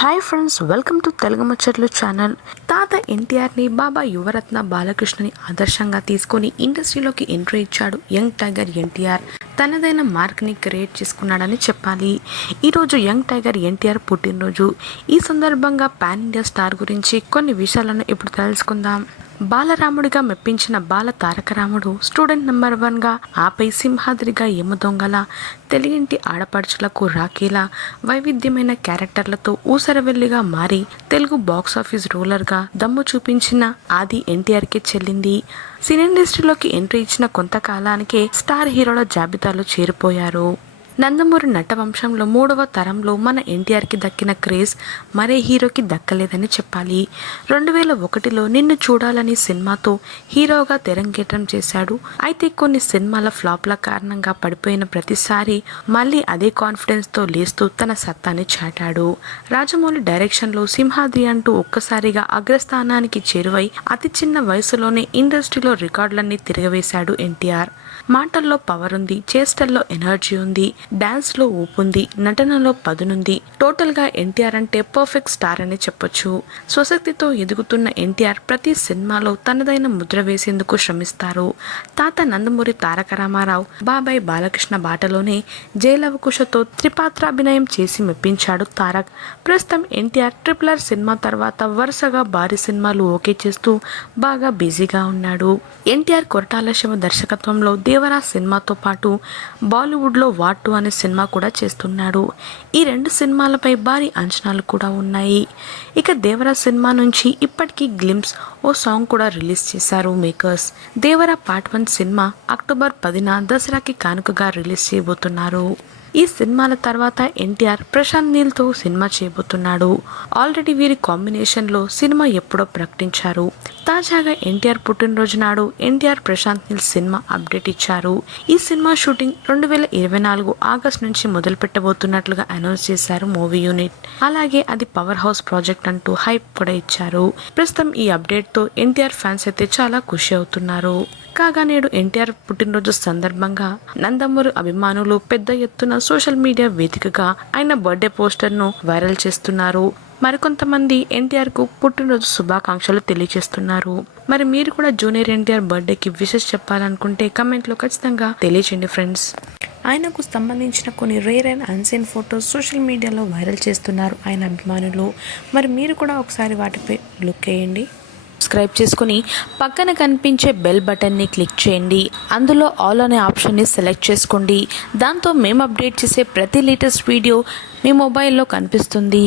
Hi friends welcome to Telugu ముచ్చట్లు channel తాత ఎన్టీఆర్ని బాబా యువరత్న బాలకృష్ణని ఆదర్శంగా తీసుకొని ఇండస్ట్రీలోకి ఎంట్రీ ఇచ్చాడు యంగ్ టైగర్ ఎన్టీఆర్. తనదైన మార్క్ని క్రియేట్ చేసుకున్నాడని చెప్పాలి. ఈరోజు యంగ్ టైగర్ ఎన్టీఆర్ పుట్టినరోజు. ఈ సందర్భంగా పాన్ ఇండియా స్టార్ గురించి కొన్ని విషయాలను ఇప్పుడు తెలుసుకుందాం. బాలరాముడిగా మెప్పించిన బాల తారకరాముడు స్టూడెంట్ నెంబర్ వన్గా ఆపై సింహాద్రిగా యమదొంగల తెలుగింటి ఆడపడుచులకు రాఖీలా వైవిధ్యమైన క్యారెక్టర్లతో ఊసరవెల్లిగా మారి తెలుగు బాక్సాఫీస్ రూలర్గా దమ్ము చూపించిన ఆది ఎన్టీఆర్కి చెల్లింది. సినీ ఇండస్ట్రీలోకి ఎంట్రీ ఇచ్చిన కొంతకాలానికే స్టార్ హీరోల జాబితాలో చేరిపోయారు. నందమూరి నటవంశంలో మూడవ తరంలో మన ఎన్టీఆర్కి దక్కిన క్రేజ్ మరే హీరోకి దక్కలేదని చెప్పాలి. రెండు వేల ఒకటిలో నిన్ను చూడాలని సినిమాతో హీరోగా తెరంగేటం చేశాడు. అయితే కొన్ని సినిమాల ఫ్లాప్ల కారణంగా పడిపోయిన ప్రతిసారి మళ్ళీ అదే కాన్ఫిడెన్స్తో లేస్తూ తన సత్తాని చాటాడు. రాజమౌళి డైరెక్షన్లో సింహాద్రి అంటూ ఒక్కసారిగా అగ్రస్థానానికి చేరువై అతి చిన్న వయసులోనే ఇండస్ట్రీలో రికార్డులన్నీ తిరగవేశాడు ఎన్టీఆర్. మాటల్లో పవర్ ఉంది చేష్టల్లో ఎనర్జీ ఉంది డాన్స్లో ఊపుంది నటనలో పదునుంది. టోటల్గా ఎన్టీఆర్ అంటే పర్ఫెక్ట్ స్టార్ అని చెప్పొచ్చు. స్వశక్తితో ఎదుగుతున్న ఎన్టీఆర్ ప్రతి సినిమాలో తనదైన ముద్ర వేసేందుకు శ్రమిస్తారు. తాత నందమూరి తారక రామారావు బాబాయ్ బాలకృష్ణ బాటలోనే జయలవకుశతో త్రిపాత్రాభినయం చేసి మెప్పించాడు తారక్. ప్రస్తుతం ఎన్టీఆర్ ట్రిపుల్ ఆర్ సినిమా తర్వాత వరుసగా భారీ సినిమాలు ఓకే చేస్తూ బాగా బిజీగా ఉన్నాడు. ఎన్టీఆర్ కొరటాల శివ దర్శకత్వంలో దేవరా సినిమాతో పాటు బాలీవుడ్లో వాట్ టూ అనే సినిమా కూడా చేస్తున్నాడు. ఈ రెండు సినిమాలపై భారీ అంచనాలు కూడా ఉన్నాయి. ఇక దేవరా సినిమా నుంచి ఇప్పటికీ గ్లిమ్స్ ఓ సాంగ్ కూడా రిలీజ్ చేశారు makers. Devara part one cinema October పదిన దసరాకి కానుకగా రిలీజ్ చేయబోతున్నారు. ఈ సినిమాల తర్వాత ఎన్టీఆర్ ప్రశాంత్ నీల్తో సినిమా చేయబోతున్నాడు. ఆల్రెడీ వీరి కాంబినేషన్లో సినిమా ఎప్పుడో ప్రకటించారు. తాజాగా ఎన్టీఆర్ పుట్టినరోజు నాడు ఎన్టీఆర్ ప్రశాంత్ నీల్ సినిమా అప్డేట్ ఇచ్చారు. ఇచ్చారు ఈ సినిమా షూటింగ్ రెండు వేల ఇరవై నాలుగు ఆగస్ట్ నుంచి మొదలు పెట్టబోతున్నట్లుగా అనౌన్స్ చేశారు మూవీ యూనిట్. అలాగే అది పవర్ హౌస్ ప్రాజెక్ట్ అంటూ హైప్ కూడా ఇచ్చారు. ప్రస్తుతం ఈ అప్డేట్తో ఎన్టీఆర్ ఫ్యాన్స్ అయితే చాలా ఖుషి అవుతున్నారు. కాగా నేడు ఎన్టీఆర్ పుట్టినరోజు సందర్భంగా నందమూరి అభిమానులు పెద్ద ఎత్తున సోషల్ మీడియా వేదికగా ఆయన బర్త్డే పోస్టర్ను వైరల్ చేస్తున్నారు. మరికొంతమంది ఎన్టీఆర్కు పుట్టినరోజు శుభాకాంక్షలు తెలియజేస్తున్నారు. మరి మీరు కూడా జూనియర్ ఎన్టీఆర్ బర్త్డేకి విషెస్ చెప్పాలనుకుంటే కమెంట్లో ఖచ్చితంగా తెలియచేయండి ఫ్రెండ్స్. ఆయనకు సంబంధించిన కొన్ని rare and unseen photos social మీడియాలో వైరల్ చేస్తున్నారు ఆయన అభిమానులు. మరి మీరు కూడా ఒకసారి వాటిపై లుక్ వేయండి. సబ్స్క్రైబ్ చేసుకుని పక్కన కనిపించే బెల్ బటన్ని క్లిక్ చేయండి. అందులో ఆల్ అనే ఆప్షన్ని సెలెక్ట్ చేసుకోండి. దాంతో మేము అప్డేట్ చేసే ప్రతి లేటెస్ట్ వీడియో మీ మొబైల్లో కనిపిస్తుంది.